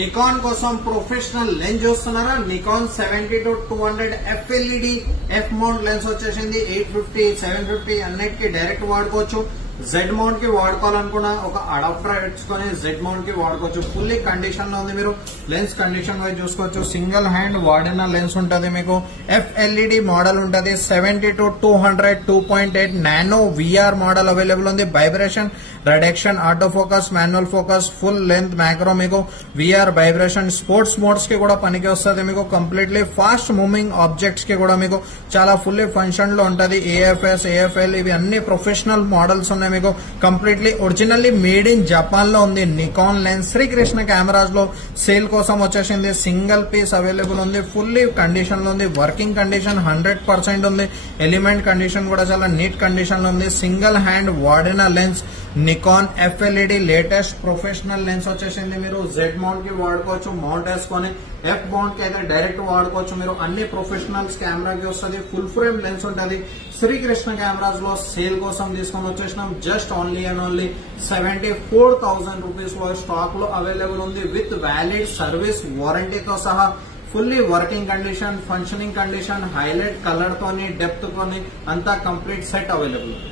Nikon కోసం professional lens చూస్తున్నారా? Nikon 70-200 FLED F mount lens వచ్చేసింది. 850, 750 అన్నిటికీ డైరెక్ట్ వాడుకోవచ్చు. జెడ్ మౌంట్ కి వాడుకోవాలనుకున్నా ఒక అడాప్టర్ పెట్టుకొని జెడ్ మౌంట్ కి వాడుకోవచ్చు. ఫుల్లీ కండిషన్ లో ఉంది. మీరు లెన్స్ కండిషన్ వైజ్ చూసుకోవచ్చు. సింగిల్ హ్యాండ్ వాడిన లెన్స్ ఉంటది. మీకు FLED మోడల్ ఉంటది. 70-200 2.8 నానో VR మోడల్ అవైలబుల్ ఉంది. Vibration reduction, auto focus, manual focus, full length macro, మీకు VR వైబ్రేషన్, స్పోర్ట్స్ మోడ్స్ కి కూడా పనికి వస్తుంది. మీకు కంప్లీట్లీ ఫాస్ట్ మూవింగ్ ఆబ్జెక్ట్స్ కి కూడా మీకు చాలా ఫుల్లీ ఫంక్షన్ లో ఉంటది. AFS, AFL ఇవి అన్ని ప్రొఫెషనల్ మోడల్స్ ఉన్నాయి. మీకు completely originally made in Japan లో ఉంది. నికాన్ లెన్స్ శ్రీకృష్ణ కెమెరాస్ లో సేల్ కోసం వచ్చేసింది. సింగిల్ పీస్ అవైలబుల్ ఉంది. ఫుల్లీ కండిషన్ లో ఉంది. వర్కింగ్ కండిషన్ 100% ఉంది. ఎలిమెంట్ కండిషన్ కూడా చాలా నీట్ కండిషన్ లో ఉంది. సింగిల్ హ్యాండ్ వాడిన lens Nikon FLED latest professional lens వచ్చేసింది. మీరు జెడ్ మౌంట్ కి వాడుకోవచ్చు. మౌంట్ వేసుకొని ఎఫ్ మౌంట్ కి అయితే డైరెక్ట్ వాడుకోవచ్చు. మీరు అన్ని ప్రొఫెషనల్స్ కెమెరాకి వస్తుంది. ఫుల్ ఫ్రేమ్ లెన్స్ ఉంటుంది. శ్రీకృష్ణ కెమెరాస్ లో సేల్ కోసం తీసుకొని వచ్చేసినాం. Just only and only 74,000 rupees లో స్టాక్ లో అవైలబుల్ ఉంది. విత్ వ్యాలిడ్ సర్వీస్ వారంటీతో సహా fully working condition, functioning condition, highlight colour తోని, డెప్త్ తోని అంతా కంప్లీట్ సెట్ అవైలబుల్ ఉంది.